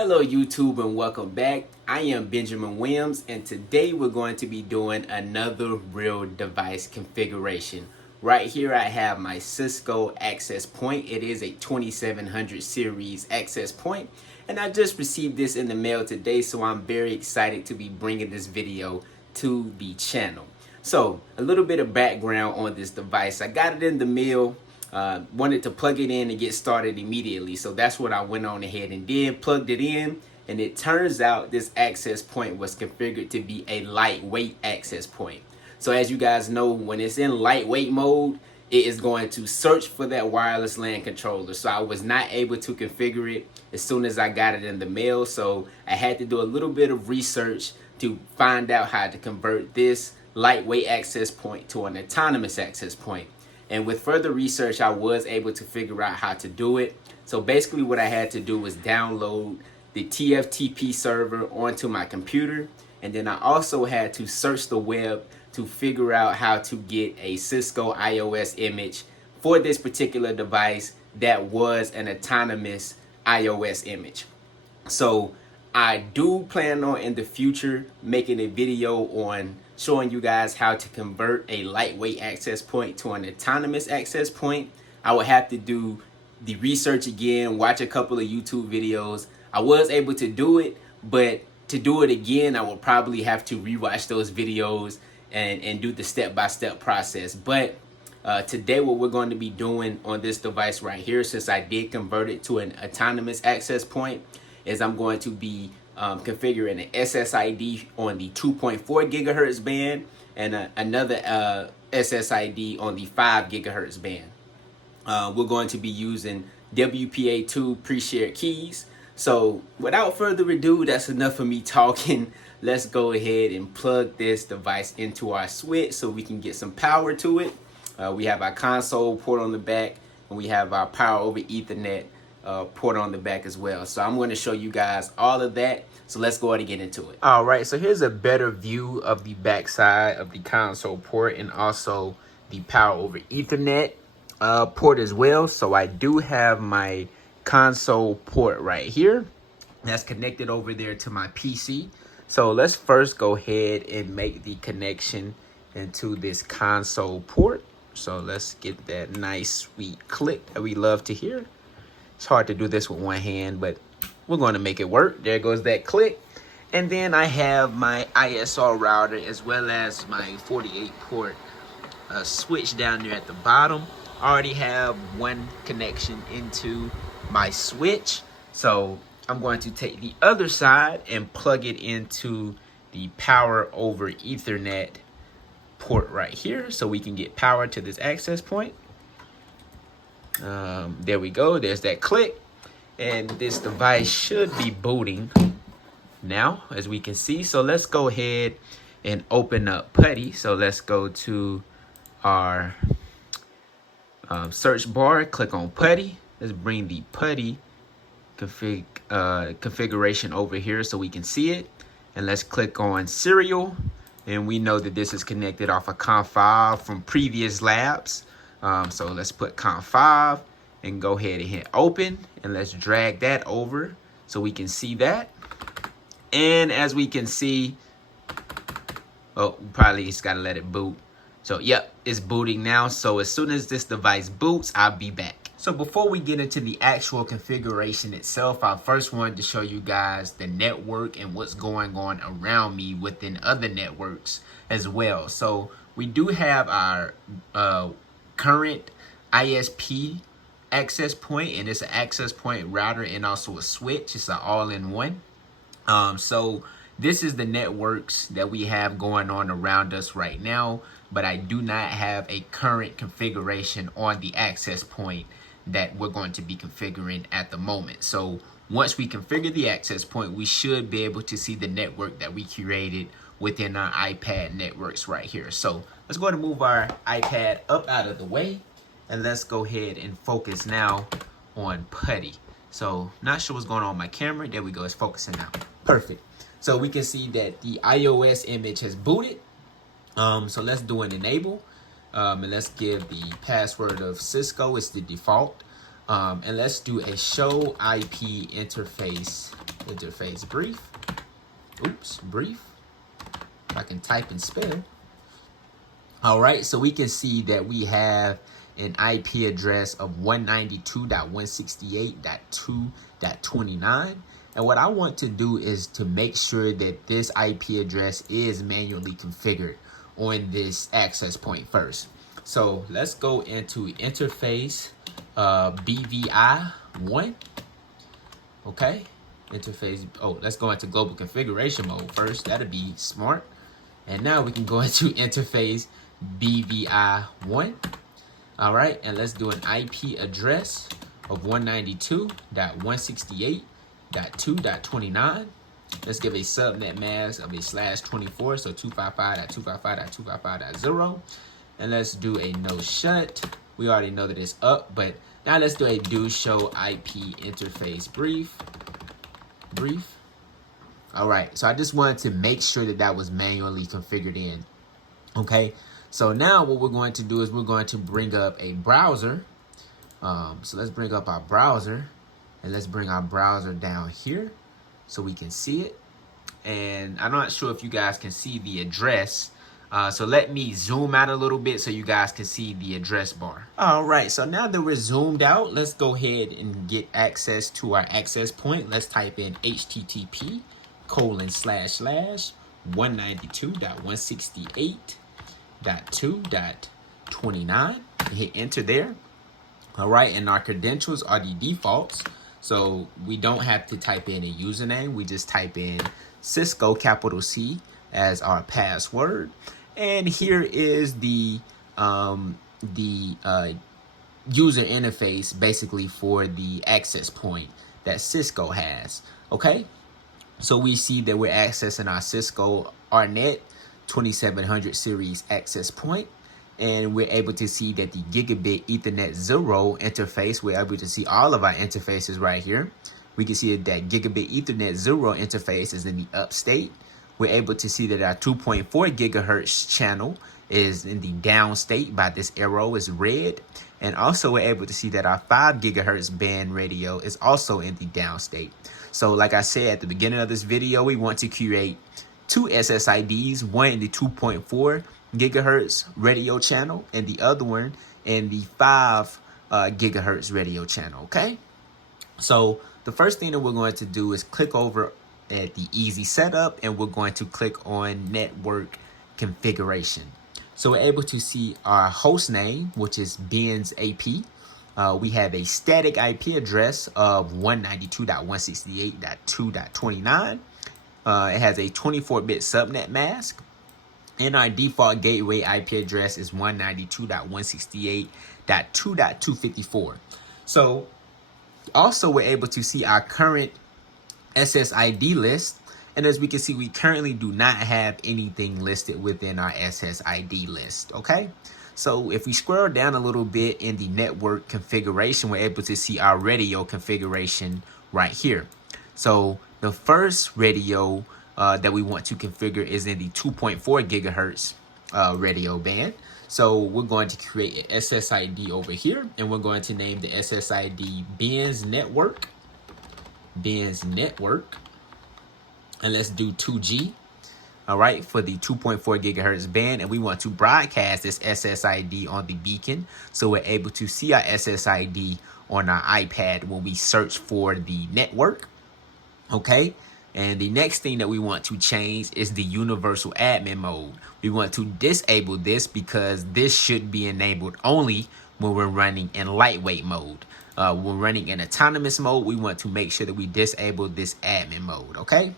Hello YouTube and welcome back. I am Benjamin Williams and today we're going to be doing another real device configuration. Right here I have my Cisco access point. It is a 2700 series access point and I just received this in the mail today, so I'm very excited to be bringing this video to the channel. So a little bit of background on this device. I got it in the mail. Wanted to plug it in and get started immediately, so that's what I went on ahead and did. Plugged it in, and it turns out this access point was configured to be a lightweight access point. So as you guys know, when it's in lightweight mode, it is going to search for that wireless LAN controller. So I was not able to configure it as soon as I got it in the mail, so I had to do a little bit of research to find out how to convert this lightweight access point to an autonomous access point. And with further research, I was able to figure out how to do it. So basically what I had to do was download the TFTP server onto my computer. And then I also had to search the web to figure out how to get a Cisco iOS image for this particular device that was an autonomous iOS image. So I do plan on in the future making a video on showing you guys how to convert a lightweight access point to an autonomous access point. I would have to do the research again, watch a couple of YouTube videos. I was able to do it, but to do it again, I would probably have to rewatch those videos and do the step-by-step process. But today what we're going to be doing on this device right here, since I did convert it to an autonomous access point, is I'm going to be configuring an SSID on the 2.4 gigahertz band and another SSID on the 5 gigahertz band. We're going to be using WPA2 pre-shared keys. So without further ado, that's enough for me talking. Let's go ahead and plug this device into our switch so we can get some power to it. We have our console port on the back, and we have our power over Ethernet port on the back as well. So I'm going to show you guys all of that. So let's go ahead and get into it. All right, so here's a better view of the back side of the console port and also the power over Ethernet port as well. So I do have my console port right here that's connected over there to my PC. So let's first go ahead and make the connection into this console port. So let's get that nice sweet click that we love to hear. It's hard to do this with one hand, but we're going to make it work. There goes that click. And then I have my ISR router as well as my 48 port switch down there at the bottom. I already have one connection into my switch. So I'm going to take the other side and plug it into the power over Ethernet port right here so we can get power to this access point. There we go. There's that click. And this device should be booting now, as we can see. So let's go ahead and open up PuTTY. So let's go to our search bar, click on PuTTY. Let's bring the PuTTY configuration over here so we can see it. And let's click on serial. And we know that this is connected off of Conf5 from previous labs. So let's put Conf5 and go ahead and hit open, and let's drag that over so we can see that. And as we can see, oh, probably just gotta let it boot. So yep, it's booting now. So as soon as this device boots, I'll be back. So before we get into the actual configuration itself, I first wanted to show you guys the network and what's going on around me within other networks as well. So we do have our current ISP access point, and it's an access point router and also a switch. It's an all-in-one. So this is the networks that we have going on around us right now, but I do not have a current configuration on the access point that we're going to be configuring at the moment. So once we configure the access point, we should be able to see the network that we created within our iPad networks right here. So let's go ahead and move our iPad up out of the way, and let's go ahead and focus now on PuTTY. So not sure what's going on with my camera. There we go, it's focusing now. Perfect. So we can see that the iOS image has booted. So let's do an enable. And let's give the password of Cisco, it's the default. And let's do a show IP interface interface brief. Oops, brief. If I can type and spell. All right, so we can see that we have an IP address of 192.168.2.29. And what I want to do is to make sure that this IP address is manually configured on this access point first. So let's go into interface BVI1. Okay, interface. Oh, let's go into global configuration mode first. That'll be smart. And now we can go into interface BVI1. All right, and let's do an IP address of 192.168.2.29. Let's give a subnet mask of a /24, so 255.255.255.0. And let's do a no shut. We already know that it's up, but now let's do a do show IP interface brief. All right, so I just wanted to make sure that that was manually configured in. Okay, so now what we're going to do is we're going to bring up a browser. So let's bring up our browser, and let's bring our browser down here so we can see it. And I'm not sure if you guys can see the address. So let me zoom out a little bit so you guys can see the address bar. All right, so now that we're zoomed out, let's go ahead and get access to our access point. Let's type in http://192.168.2.29. Hit enter there. All right, and our credentials are the defaults. So we don't have to type in a username. We just type in Cisco, capital C, as our password. And here is the user interface basically for the access point that Cisco has. Okay, so we see that we're accessing our Cisco RNet 2700 series access point, and we're able to see that the Gigabit Ethernet 0 interface, we're able to see all of our interfaces right here. We can see that Gigabit Ethernet 0 interface is in the up state. We're able to see that our 2.4 gigahertz channel is in the down state by this arrow is red. And also we're able to see that our 5 gigahertz band radio is also in the down state. So like I said at the beginning of this video, we want to create 2 SSIDs, one in the 2.4 gigahertz radio channel and the other one in the 5 gigahertz radio channel. Okay, so the first thing that we're going to do is click over at the easy setup, and we're going to click on network configuration. So we're able to see our host name, which is Ben's AP. We have a static IP address of 192.168.2.29. It has a 24-bit subnet mask, and our default gateway IP address is 192.168.2.254. So also we're able to see our current SSID list, and as we can see, we currently do not have anything listed within our SSID list. Okay, so if we scroll down a little bit in the network configuration, we're able to see our radio configuration right here. So the first radio that we want to configure is in the 2.4 gigahertz radio band. So we're going to create an SSID over here, and we're going to name the SSID Ben's Network. And let's do 2G. All right, for the 2.4 gigahertz band, and we want to broadcast this SSID on the beacon, so we're able to see our SSID on our iPad when we search for the network. Okay, and the next thing that we want to change is the universal admin mode. We want to disable this because this should be enabled only when we're running in lightweight mode. When we're running in autonomous mode, we want to make sure that we disable this admin mode. Okay,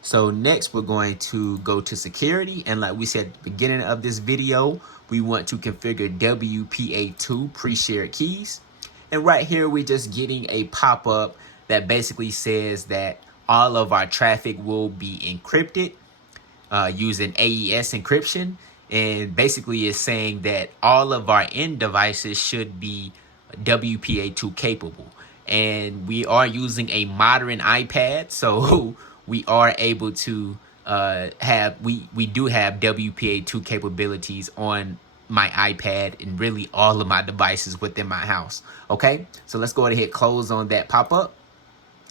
so next we're going to go to security, and like we said at the beginning of this video, we want to configure WPA2 pre-shared keys. And right here we're just getting a pop-up that basically says that all of our traffic will be encrypted using AES encryption, and basically it's saying that all of our end devices should be WPA2 capable, and we are using a modern iPad, so we are able to we do have WPA2 capabilities on my iPad and really all of my devices within my house. Okay, so let's go ahead and hit close on that pop-up.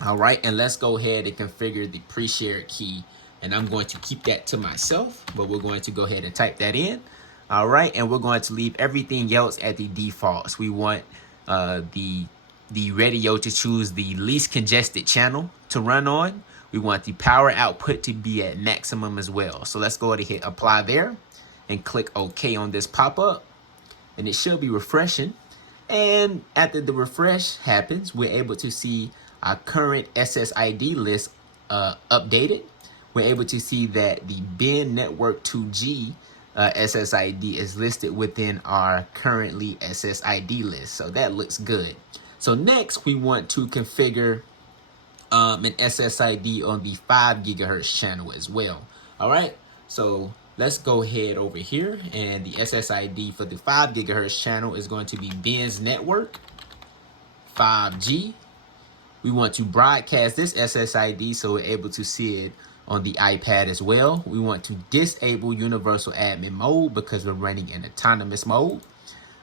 All right, and let's go ahead and configure the pre-shared key. And I'm going to keep that to myself, but we're going to go ahead and type that in. All right, and we're going to leave everything else at the defaults. We want the radio to choose the least congested channel to run on. We want the power output to be at maximum as well. So let's go ahead and hit apply there and click OK on this pop-up. And it should be refreshing. And after the refresh happens, we're able to see our current SSID list updated. We're able to see that the bin network 2G SSID is listed within our currently SSID list. So that looks good. So next we want to configure an SSID on the 5 GHz channel as well. All right, so let's go ahead over here, and the SSID for the 5 GHz channel is going to be bin's network 5G. We want to broadcast this SSID so we're able to see it on the iPad as well. We want to disable universal admin mode because we're running in autonomous mode.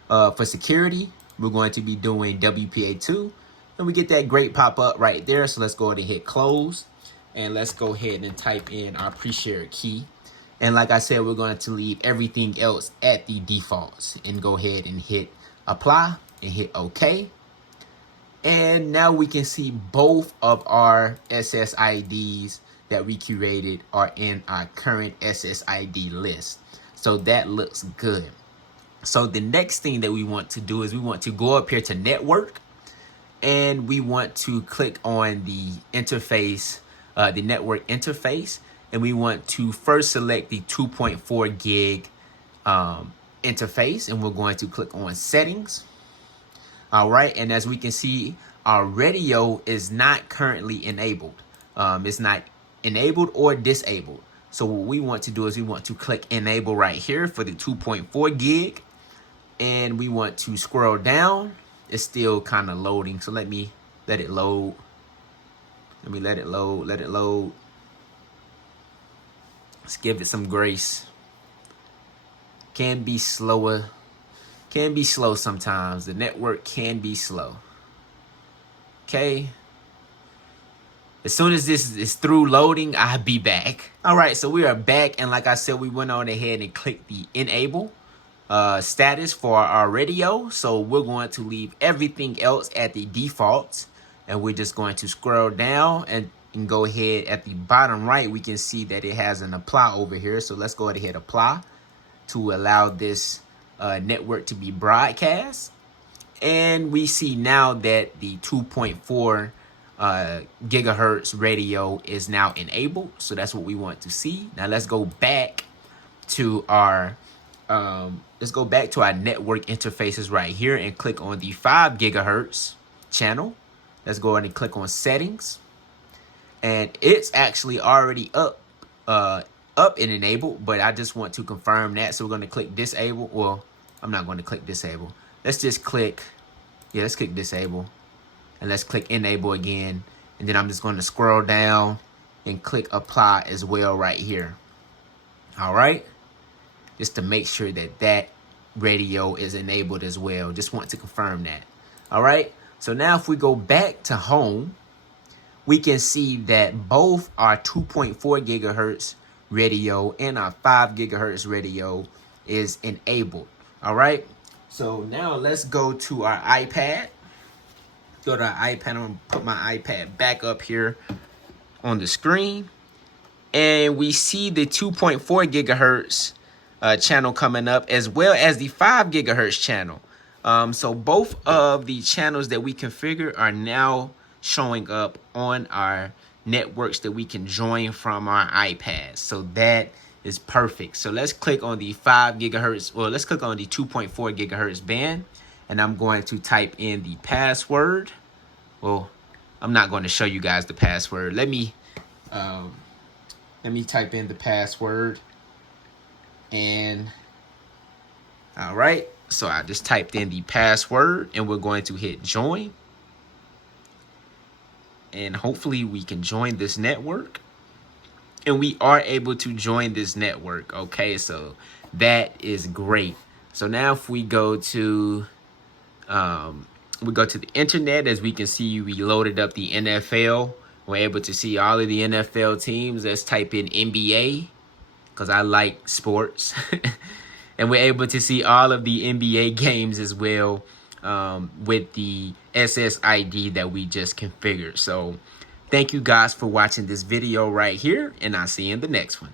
For security, we're going to be doing WPA2, and we get that great pop-up right there. So let's go ahead and hit close, and let's go ahead and type in our pre-shared key. And like I said, we're going to leave everything else at the defaults and go ahead and hit apply and hit OK. And now we can see both of our SSIDs that we curated are in our current SSID list. So that looks good. So the next thing that we want to do is we want to go up here to network, and we want to click on the interface, the network interface, and we want to first select the 2.4 gig interface, and we're going to click on settings. All right, and as we can see, our radio is not currently enabled. It's not enabled or disabled. So what we want to do is we want to click enable right here for the 2.4 gig, and we want to scroll down. It's still kind of loading, so let me let it load. Let it load. Let's give it some grace. Can be slower. Can be slow sometimes. The network can be slow. Okay. As soon as this is through loading, I'll be back. All right, so we are back. And like I said, we went on ahead and clicked the enable status for our radio. So we're going to leave everything else at the defaults. And we're just going to scroll down and go ahead at the bottom right. We can see that it has an apply over here. So let's go ahead and hit apply to allow this network to be broadcast. And we see now that the 2.4 gigahertz radio is now enabled. So that's what we want to see. Now let's go back to our network interfaces right here and click on the 5 gigahertz channel. Let's go ahead and click on settings, and it's actually already up and enabled, but I just want to confirm that. So we're going to click disable. Well, I'm not going to click disable. Let's just click, let's click disable, and let's click enable again. And then I'm just going to scroll down and click apply as well right here. All right, just to make sure that that radio is enabled as well. Just want to confirm that. All right, so now if we go back to home, we can see that both our 2.4 gigahertz radio and our 5 gigahertz radio is enabled. All right, so now let's go to our iPad. Go to our iPad. I'm gonna put my iPad back up here on the screen, and we see the 2.4 gigahertz channel coming up, as well as the 5 gigahertz channel. So both of the channels that we configure are now showing up on our networks that we can join from our iPad. So that is perfect. So let's click on the 5 gigahertz, or let's click on the 2.4 gigahertz band, and I'm going to type in the password. Well, I'm not going to show you guys the password. Let me type in the password. And all right, so I just typed in the password, and we're going to hit join. And hopefully we can join this network. And we are able to join this network. Okay, so that is great. So now if we go to We go to the internet. As we can see, we loaded up the NFL. We're able to see all of the NFL teams. Let's type in NBA because I like sports. And we're able to see all of the NBA games as well with the SSID that we just configured. So thank you guys for watching this video right here, and I'll see you in the next one.